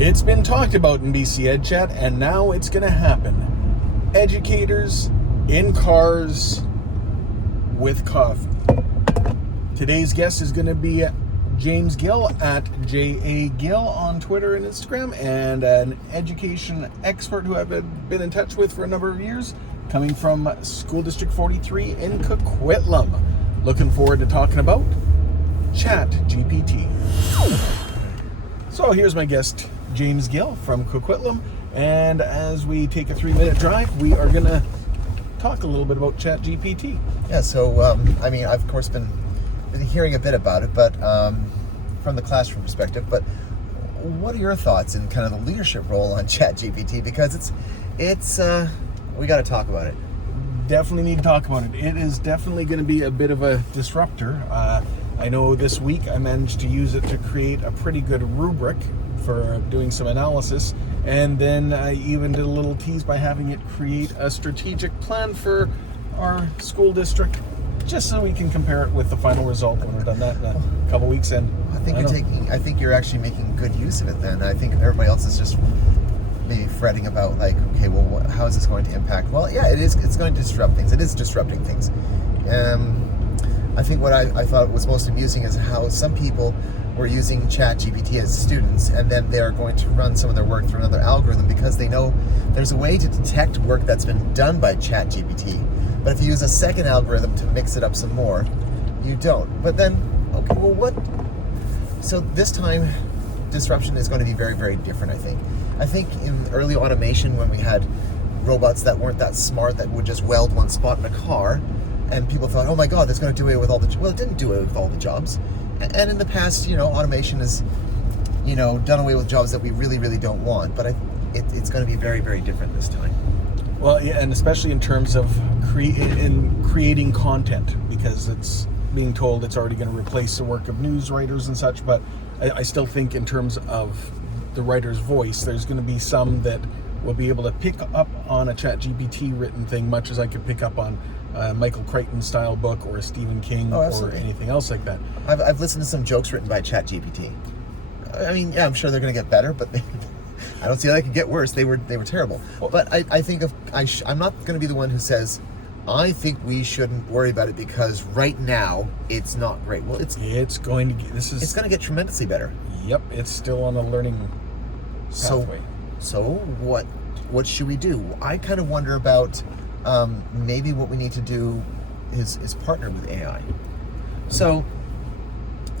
It's been talked about in BC Ed Chat, and now it's going to happen. Educators in cars with coffee. Today's guest is going to be James Gill at JA Gill on Twitter and Instagram, and an education expert who I've been in touch with for a number of years, coming from School District 43 in Coquitlam. Looking forward to talking about ChatGPT. So here's my guest, James Gill from Coquitlam, and as we take a 3-minute drive, we are going to talk a little bit about ChatGPT. Yeah, so I've of course been hearing a bit about it, but from the classroom perspective. But what are your thoughts in kind of the leadership role on ChatGPT? Because it's we got to talk about it. Definitely need to talk about it. It is definitely going to be a bit of a disruptor. I know this week I managed to use it to create a pretty good rubric for doing some analysis, and then I even did a little tease by having it create a strategic plan for our school district, just so we can compare it with the final result when we're done that in a couple weeks. And I think you're actually making good use of it. Then I think everybody else is just maybe fretting about, like, okay, well, how is this going to impact? Well, yeah, it is. It's going to disrupt things. It is disrupting things. I think what I thought was most amusing is how some people were using ChatGPT as students, and then they're going to run some of their work through another algorithm because they know there's a way to detect work that's been done by ChatGPT. But if you use a second algorithm to mix it up some more, you don't. But then, okay, well, what? So this time, disruption is going to be very, very different, I think. I think in early automation, when we had robots that weren't that smart, that would just weld one spot in a car, and people thought, oh my God, that's going to do away with all the... Well, it didn't do away with all the jobs. And in the past, automation has, done away with jobs that we really, really don't want. But it's going to be very, very different this time. Well, yeah, and especially in terms of creating content, because it's being told it's already going to replace the work of news writers and such. But I still think in terms of the writer's voice, there's going to be some that will be able to pick up on a ChatGPT written thing, much as I could pick up on Michael Crichton style book or a Stephen King or anything else like that. I've listened to some jokes written by ChatGPT. I mean, yeah, I'm sure they're going to get better, but I don't see how they could get worse. They were terrible. But I think I'm not going to be the one who says, I think we shouldn't worry about it because right now it's not great. Well, it's going to get tremendously better. Yep, it's still on a learning pathway. So what should we do? I kind of wonder about maybe what we need to do is partner with AI. So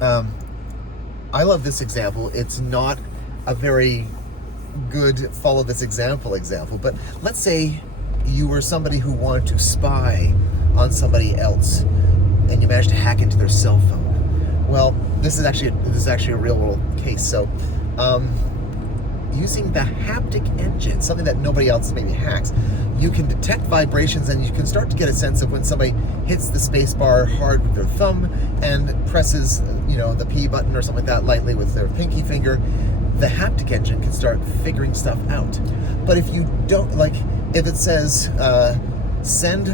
I love this example. It's not a very good follow this example, but let's say you were somebody who wanted to spy on somebody else and you managed to hack into their cell phone. Well, this is actually a real world case. So using the haptic engine, something that nobody else maybe hacks, you can detect vibrations and you can start to get a sense of when somebody hits the space bar hard with their thumb and presses the P button or something like that lightly with their pinky finger. The haptic engine can start figuring stuff out. But if you don't, if it says send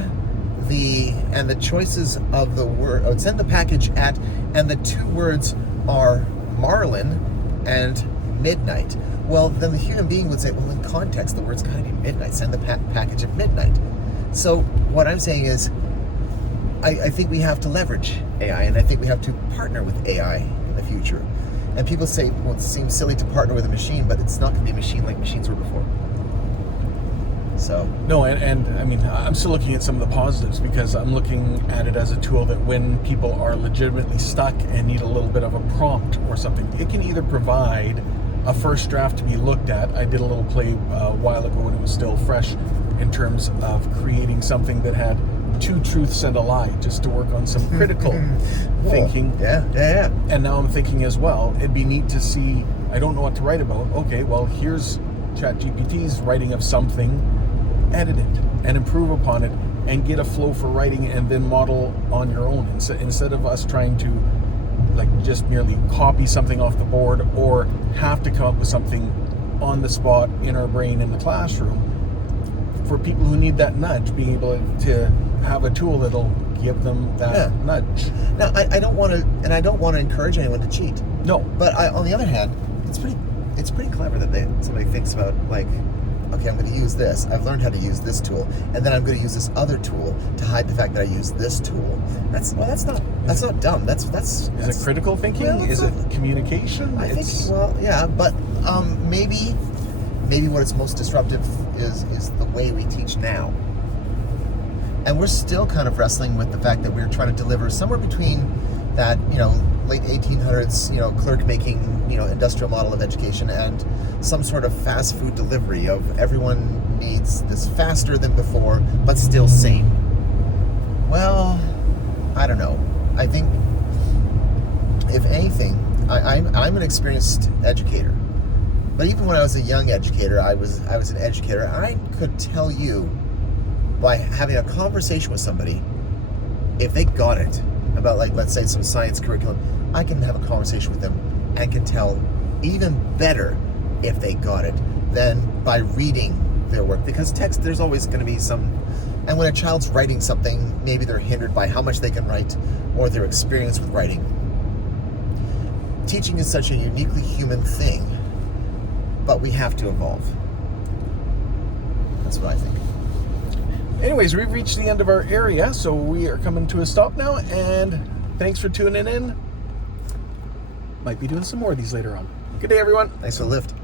the choices of the word, send the package at, and the two words are Marlin and midnight, well, then the human being would say, well, in context, the word's gotta be midnight, send the package at midnight. So what I'm saying is, I think we have to leverage AI, and I think we have to partner with AI in the future. And people say, well, it seems silly to partner with a machine, but it's not going to be a machine like machines were before. So no, and I mean, I'm still looking at some of the positives, because I'm looking at it as a tool that when people are legitimately stuck and need a little bit of a prompt or something, it can either provide a first draft to be looked at. I did a little play a while ago when it was still fresh, in terms of creating something that had 2 truths and a lie, just to work on some critical thinking. Yeah. And now I'm thinking as well, it'd be neat to see, I don't know what to write about. Okay, well, here's ChatGPT's writing of something, edit it and improve upon it and get a flow for writing, and then model on your own, instead of us trying to just merely copy something off the board or have to come up with something on the spot in our brain in the classroom. For people who need that nudge, being able to have a tool that'll give them that nudge. Now, I don't want to encourage anyone to cheat. No. But on the other hand, it's pretty clever that somebody thinks about, like, okay, I'm going to use this. I've learned how to use this tool, and then I'm going to use this other tool to hide the fact that I use this tool. That's not dumb. That's Is it critical thinking? Well, Is it communication? I think, well, yeah, but maybe what is most disruptive is the way we teach now. And we're still kind of wrestling with the fact that we're trying to deliver somewhere between that, late 1800s, clerk-making, industrial model of education and some sort of fast food delivery of everyone needs this faster than before, but still same. Well, I don't know. I think, if anything, I'm an experienced educator. But even when I was a young educator, I was an educator. I could tell you by having a conversation with somebody, if they got it about, like, let's say some science curriculum, I can have a conversation with them and can tell even better if they got it than by reading their work. Because text, there's always going to be some, and when a child's writing something, maybe they're hindered by how much they can write or their experience with writing. Teaching is such a uniquely human thing, but we have to evolve. That's what I think. Anyways, we've reached the end of our area, so we are coming to a stop now, and thanks for tuning in. Might be doing some more of these later on. Good day, everyone. Thanks for the lift.